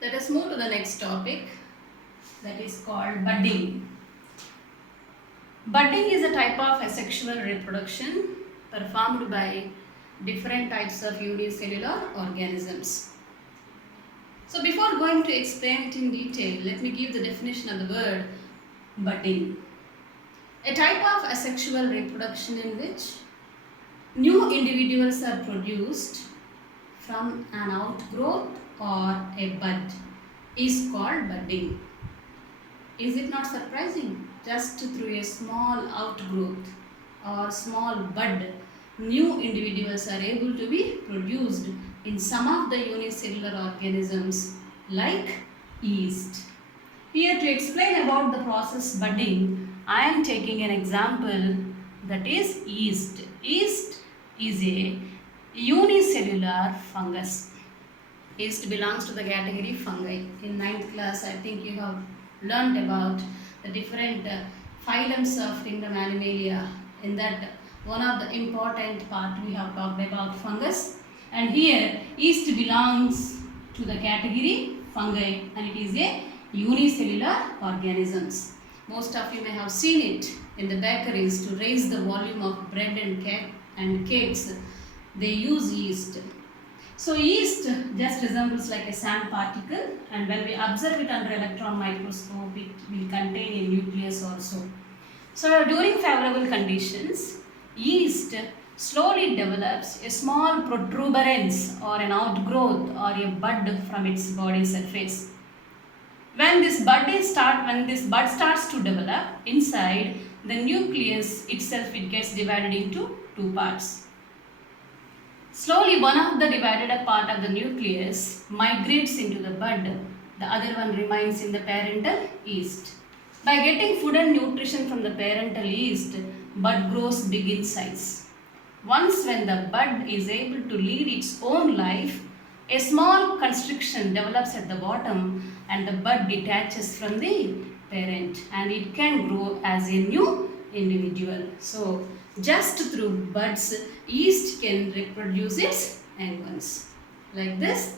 Let us move to the next topic, that is called budding. Budding is a type of asexual reproduction performed by different types of unicellular organisms. So before going to explain it in detail, let me give the definition of the word budding. A type of asexual reproduction in which new individuals are produced from an outgrowth or a bud is called budding. Is it not surprising? Just through a small outgrowth or small bud, new individuals are able to be produced in some of the unicellular organisms like yeast. Here to explain about the process budding, I am taking an example, that is yeast. Yeast is a unicellular fungus. Yeast belongs to the category fungi. In 9th class, I think you have learnt about the different phylums of kingdom Animalia. In that, one of the important part we have talked about fungus. And here, yeast belongs to the category fungi, and it is a unicellular organisms. Most of you may have seen it in the bakeries to raise the volume of bread and cakes. They use yeast. So yeast just resembles like a sand particle, and when we observe it under electron microscope, it will contain a nucleus also. So during favorable conditions, yeast slowly develops a small protuberance or an outgrowth or a bud from its body surface. When this bud starts to develop inside, the nucleus itself, it gets divided into two parts. Slowly, one of the divided part of the nucleus migrates into the bud, the other one remains in the parental yeast. By getting food and nutrition from the parental yeast, bud grows big in size. Once when the bud is able to lead its own life, a small constriction develops at the bottom and the bud detaches from the parent and it can grow as a new individual. So, just through buds, yeast can reproduce its young ones. Like this,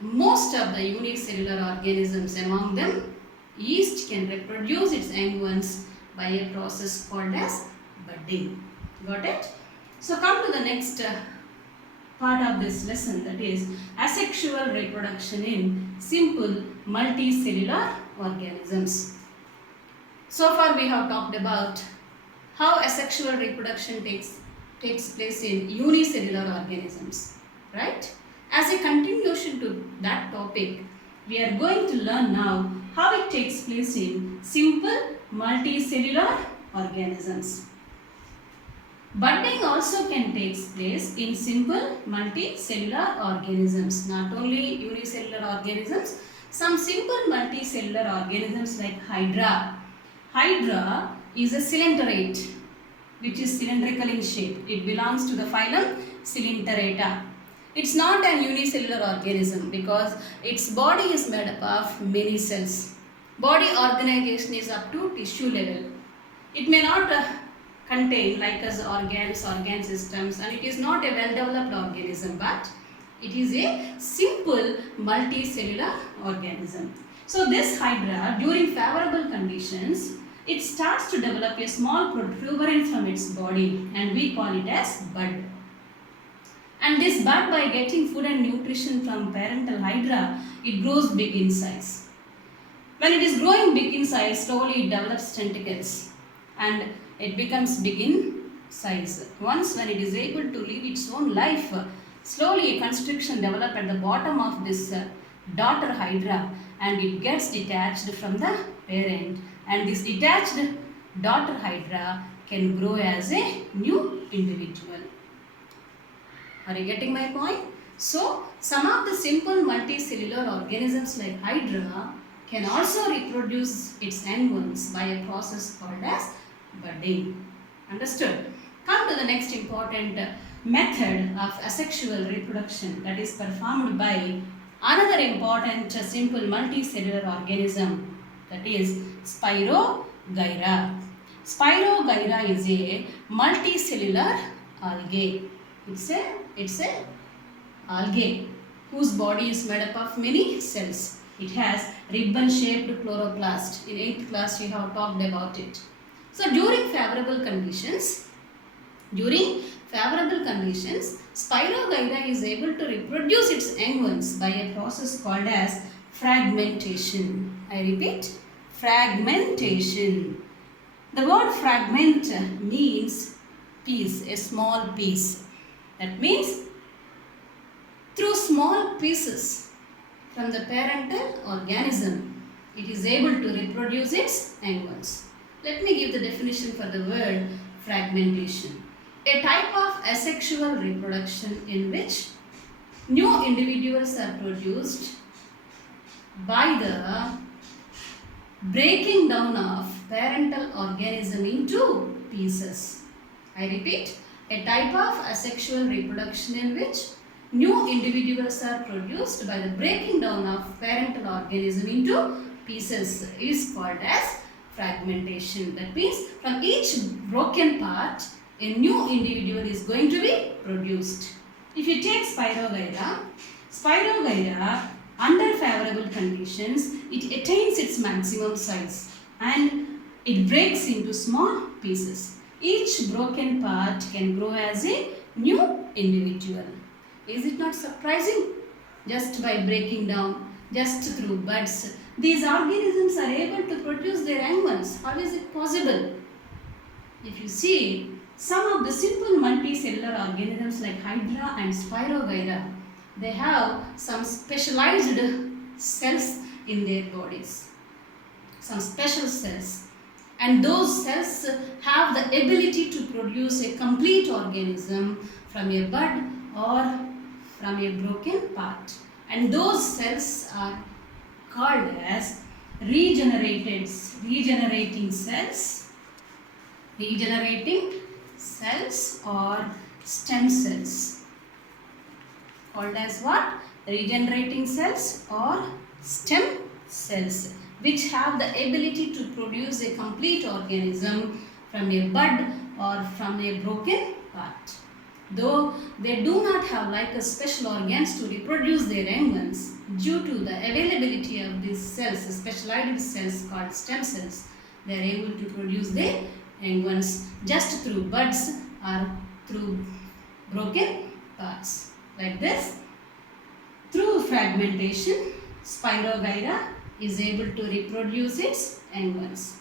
most of the unicellular organisms, among them, yeast can reproduce its young ones by a process called as budding. Got it? So come to the next part of this lesson, that is asexual reproduction in simple multicellular organisms. So far we have talked about how asexual reproduction takes place in unicellular organisms, right? As a continuation to that topic, we are going to learn now how it takes place in simple multicellular organisms. Budding also can take place in simple multicellular organisms, not only unicellular organisms, some simple multicellular organisms like Hydra. Hydra is a cylindrate which is cylindrical in shape. It belongs to the phylum Coelenterata. It's not an unicellular organism because its body is made up of many cells. Body organization is up to tissue level. It may not contain like as organs, organ systems, and it is not a well-developed organism, but it is a simple multicellular organism. So this Hydra, during favorable conditions, it starts to develop a small protuberance from its body and we call it as bud. And this bud, by getting food and nutrition from parental Hydra, it grows big in size. When it is growing big in size, slowly it develops tentacles and it becomes big in size. Once when it is able to live its own life, slowly a constriction develops at the bottom of this daughter Hydra and it gets detached from the parent, and this detached daughter Hydra can grow as a new individual. Are you getting my point? So, some of the simple multicellular organisms like Hydra can also reproduce its young ones by a process called as budding. Understood? Come to the next important method of asexual reproduction, that is performed by another important simple multicellular organism, that is Spirogyra. Spirogyra is a multicellular algae. It's a algae. whose body is made up of many cells. It has ribbon-shaped chloroplast. In 8th class, you have talked about it. So, during favorable conditions, Spirogyra is able to reproduce its young ones by a process called as fragmentation. I repeat, fragmentation. The word fragment means piece, a small piece. That means through small pieces from the parental organism, it is able to reproduce its young ones. Let me give the definition for the word fragmentation. A type of asexual reproduction in which new individuals are produced by the breaking down of parental organism into pieces. I repeat, a type of asexual reproduction in which new individuals are produced by the breaking down of parental organism into pieces is called as fragmentation. That means from each broken part, a new individual is going to be produced. If you take Spirogyra under favorable conditions, it attains its maximum size and it breaks into small pieces. Each broken part can grow as a new individual. Is it not surprising? Just by breaking down, just through buds, these organisms are able to produce their young ones. How is it possible? If you see, some of the simple multicellular organisms like Hydra and Spirogyra, they have some specialized cells in their bodies, some special cells, and those cells have the ability to produce a complete organism from a bud or from a broken part, and those cells are called as regenerating cells or stem cells. Called as what? Regenerating cells or stem cells, which have the ability to produce a complete organism from a bud or from a broken part. Though they do not have like a special organs to reproduce their young ones, due to the availability of these cells, specialized cells called stem cells, they are able to produce their young ones just through buds or through broken parts. Like this, through fragmentation, Spirogyra is able to reproduce its young ones.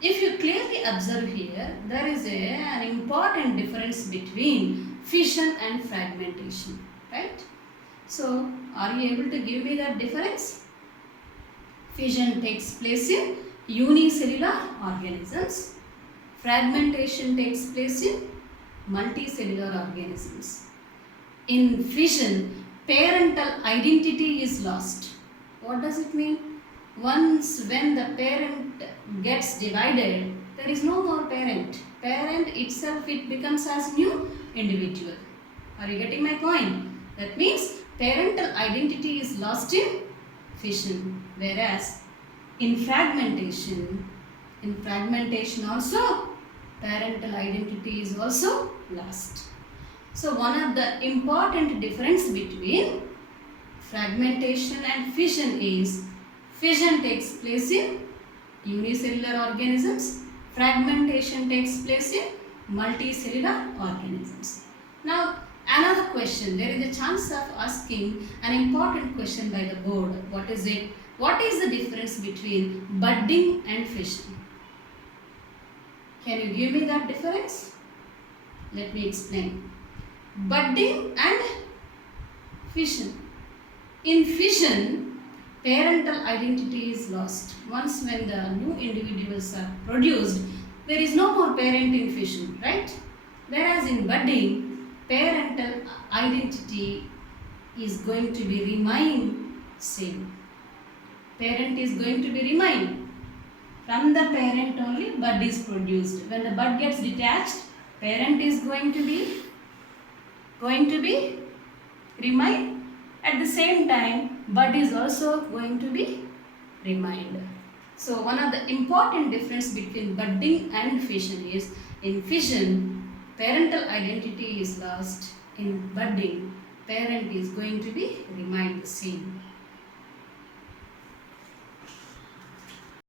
If you clearly observe here, there is an important difference between fission and fragmentation, right? So, are you able to give me that difference? Fission takes place in unicellular organisms. Fragmentation takes place in multicellular organisms. In fission, parental identity is lost. What does it mean? Once when the parent gets divided, there is no more parent. Parent itself, it becomes as new individual. Are you getting my point? That means parental identity is lost in fission, whereas in fragmentation also parental identity is also lost. So one of the important difference between fragmentation and fission is fission takes place in unicellular organisms, fragmentation takes place in multicellular organisms. Now another question, there is a chance of asking an important question by the board. What is it? What is the difference between budding and fission? Can you give me that difference? Let me explain. Budding and fission. In fission, parental identity is lost. Once when the new individuals are produced, there is no more parent in fission, right? Whereas in budding, parental identity is going to be remain same. Parent is going to be remain. From the parent only bud is produced. When the bud gets detached, parent is going to be remain. At the same time, bud is also going to be remained. So one of the important difference between budding and fission is, in fission, parental identity is lost. In budding, parent is going to be remain the same.